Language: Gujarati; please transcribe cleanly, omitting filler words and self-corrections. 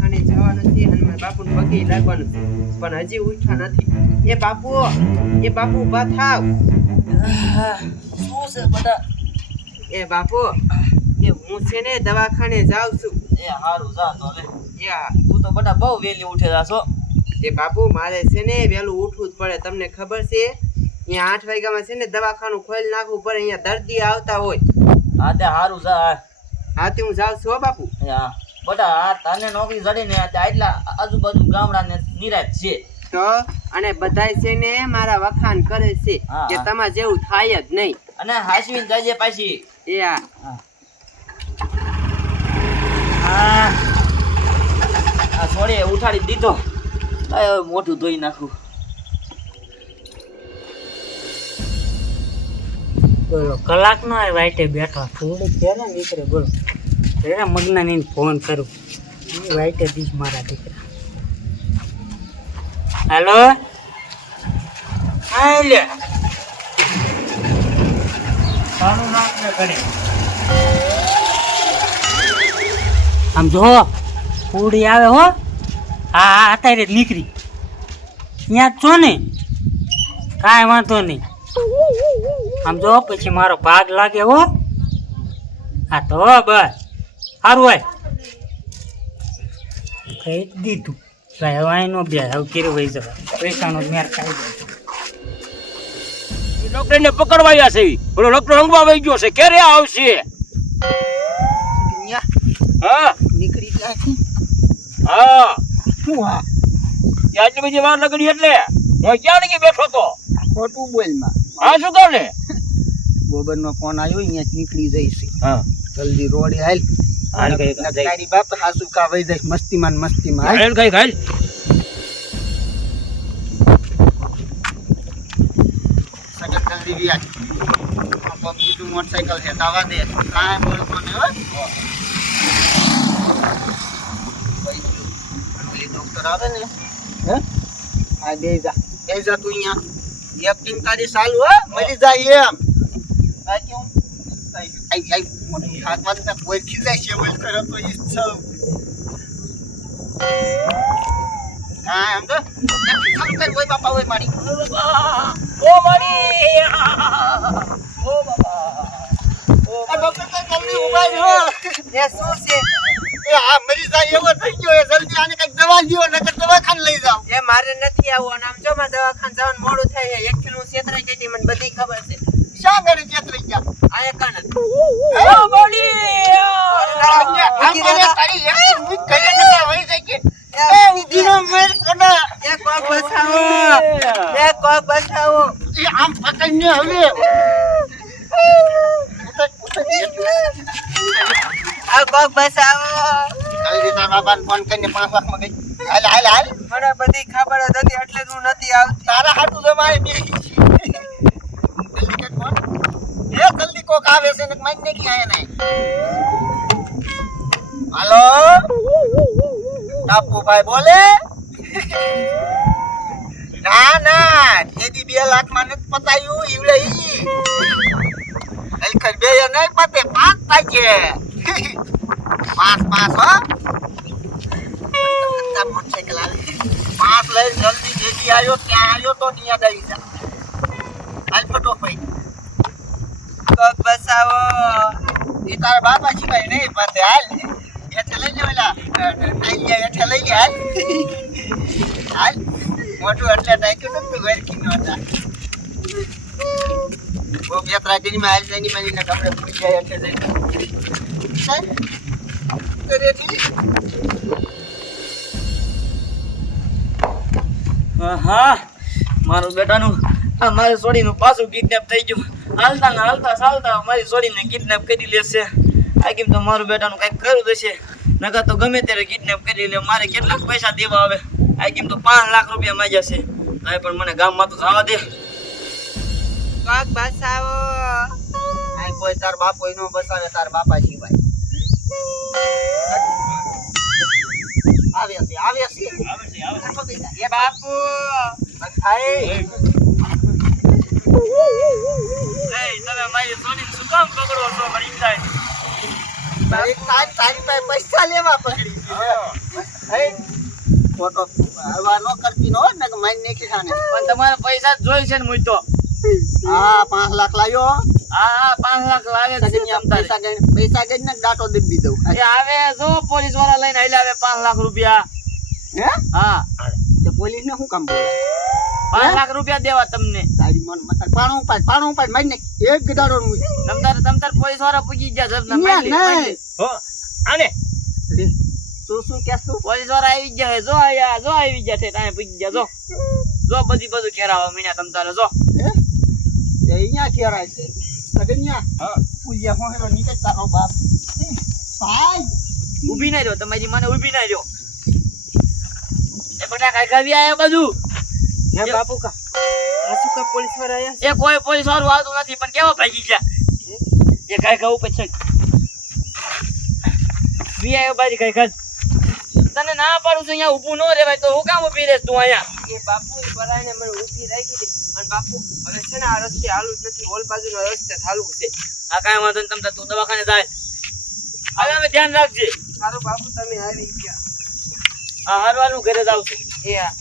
દવાખાને જવાનું છે અને મારા બાપુને પગે લાગવાનું છે પણ હજી ઉઠ્યા નથી. એ બાપુ ઊભા થાવ. શું છે બધા? એ બાપુ એ હું છે ને દવાખાને જાઉં છું. એ હારું જા તો હવે. યા તું તો બધા બહુ વેલી ઉઠેલા છો. એ બાપુ મારે છે ને વહેલું ઉઠવું જ પડે. તમને ખબર છે અહીંયા 8 વાગ્યામાં છે ને દવાખાનું ખોલી નાખવું પડે. અહીંયા દર્દી આવતા હોય. હા તે હારું જા. હા તે હું જાઉં છું હો બાપુ. હા બધા આ તને નોકરી જડી ને આટલા આજુબાજુ ગામડાને નિરાશ છે તો અને બધાય છે ને મારા વખાણ કરે છે હા, કે હા. તમારે જેવું થાય જ નહીં. અને હાસવીને જાજે પાછી. એ હા આ છોડીએ ઉઠાડી દીધો. હવે મોઢું ધોઈ નાખું. બોલો કલાક નો વાઈટે બેઠો થોડીક ત્યારે નીકળે. બોલો ત્યારે મગનાની ફોન કરું એ વાઈટે દીશ મારા દીકરા. હેલો હા લે સારું નાખને કરી આમ જો પૂડી આવે હો. હા હા અત્યારે જ નીકળી ત્યાં જ છો ને કાંઈ વાંધો નહીં. આમ જો પછી મારો ભાગ લાગે હો. હા તો બસ સારું હોય કહી દીધું ભાઈ. હવે અહીં નો બે હવે કીરું વહી જવા પૈસાનો મેર ખાઈ જાય. ડોક્ટર ને પકડવાયા છે. ઓલો ડોક્ટર અંગવા વહી ગયો છે. ક્યારે આવશે? હા નીકળી ગયા છે. હા શું હા આટલી બધી વાર લગડી એટલે હું ક્યાં લગી બેઠો તો. ખોટું બોલમાં હા શું કહો ને? ગોબરનો ફોન આવ્યો. અહીંયા નીકળી જઈશ. હા જલ્દી રોડે હાલ. હાલ કઈ તારી બાપ હાસુ કા વઈ જઈશ મસ્તીમાં ને મસ્તીમાં હાલ. હાલ કઈ હાલ. સગત જલ્દી વ્યાજ પબ્લિક મોટરસાઇકલ છે દાવા દે કાંઈ બોલતો ને હો. ઓલી ડોક્ટર આવે ને હે આ બે જા તું અહીંયા એક્ટિંગ તારી ચાલુ હો મરી જાય એમ. આ કેમ આઈ મોટી હાથમાં તો કોઈ ખીજાય છે બોલ કરો તો ઈચ્છા હા એમ તો એક્ટિંગ ચાલુ કરી ઓય બાપા ઓય મારી ઓ મારી ઓ બાબા આ ડોક્ટર તો જલ્દી ઉભા રહ્યો. એ શું છે? એ આ મરી જાય એવો થઈ ગયો. એ જલ્દી આને કઈક દવા લ્યો નકર દવાખાને લઈ જાવ. એ મારે નથી આવવાનું. આમ જો માં દવાખાને જવાનું મોડું થાય. એકચ્યુઅલી હું છેતરાઈ ગઈ હતી મને બધી ખબર છે. શા ઘરે છેતરાઈ ગયા? આ એક કાન ઓ બોલી તારી એક્ટિંગ મુક કરે ને વઈ જાય કે એ ઉધીનો મેર કોના એ કોક બચાવો. એ કોક બચાવો. એ આમ પકડને હવે આ કોક બચાવો. કાલે તારા બાબાને ફોન કરીને 5 લાખ માં ગઈ. હાલ હાલ હાલ. મને બધી ખબર જ હતી એટલે હું નથી આવતી. તારા હાટું જમાય બેહી છે. જલ્દી કર ફોન. એ જલ્દી કોક આવે છે ને માઈને કે આયા નહીં. હાલો ટાપુભાઈ બોલે. ના ના તેદી 2 લાખ માં નથી પતાયું ઈવડે ઈ અલખર બે નહીં પતે 5 થાય છે. 5 હો મોટરસાઇકલ આવે 5 લઈ જલ્દી જેથી આવ્યો ત્યાં આવ્યો તો ત્યાં દઈ જા. હાલ ફટોફટ કોક બસાવો. એ તારા બાપા સિવાય નહીં પતે. હાલ એઠે લઈ લે ઓલા આઈયા એઠે લઈ લે હાલ હાલ મોટું એટલે ટાઈક્યું નતું વેરકી નહોતા. કોક યાત્રા ગીરીમાં હાલ જઈને મારીને કપડે પૂરી જાય એટલે જઈને હા મારું બેટાનું આ મારી છોડીનું પાછું કિડનેપ થઈ ગયું. હાલતા ને હાલતા ચાલતા મારી છોડીને કિડનેપ કરી લેશે. આ કેમ તો મારું બેટાનું કંઈક કરવું જશે. નકર તો ગમે ત્યારે કિડનેપ કરી લે. મારે કેટલાક પૈસા દેવા આવે. આ કેમ તો 5 લાખ રૂપિયા માંગ્યા છે. કાંઈ પણ મને ગામમાં તો જવા દે. કોક બસાવો. આ કોઈ તાર બાપો નો બસાવે તાર બાપા સિવાય. આવે છે એ બાપુ તમે મારી છોડીને શું કામ પકડો છો? મારી તારી પાસે પૈસા લેવા પકડી છે. હે ફોટો આવા નો કરતી નો ને કે મારી નાખી ખાને પણ તમારે પૈસા જ જોઈ છે ને મુઈ તો હા 5 લાખ લાયો હા 5 લાખ લાવે છે સગનિયા પૈસા ગઈ ને દાટો દબી દઉં એ આવે જો પોલીસ વાળા લઈને આઈ આવે 5 લાખ રૂપિયા હે હા તે પોલીસ ને શું કામ બોલે 5 લાખ રૂપિયા દેવા તમને તારી મન પાણું પાડ મારી નાખ એક ગદાડો તમતાર પોલીસ વાળા પૂછી ગયા જબ ના મારી હો આને શું કે તું પોલીસ વાળા આવી ગયા છે જો આવી ગયા છે ત્યાં પૂછી ગયા જો બધું ઘેરાવા મીના તમતારે જો હે તે અહીંયા કેરાય છે સગનિયા હા પૂજ્યા હોહેલો નીચે તારો બાપ ભાઈ ઊભી ના રહ્યો તમારી મને ઊભી ના રહ્યો એ બટા કાઈ ખાવી આયા બધું હે બાપુ કા આસુ કા પોલીસ વાળા આયા એ કોઈ પોલીસ વાળું આવતું નથી પણ કેવા ભાગી ગયા એ કાઈ ખાવું પછી વી આયો બાજી કાઈ ખાધ તને ના પાડું છું અહીંયા ઊભું ન રહેવાય તો હું કામ ઊભી રહેશ તું અહીંયા એ બાપુ પરાઈને મને ઊભી રાખી હતી અને બાપુ હવે છે ને આ રસ્તે હાલવું જ નથી ઓલ બાજુનો રસ્તે હાલવું છે આ કાંઈ વાંધો નહીં તમતાર તું દવાખાને જાય હવે અમે ધ્યાન રાખજે સારું બાપુ તમે આવી ગયા આ હારવાનું ઘરે જ આવશું એ હા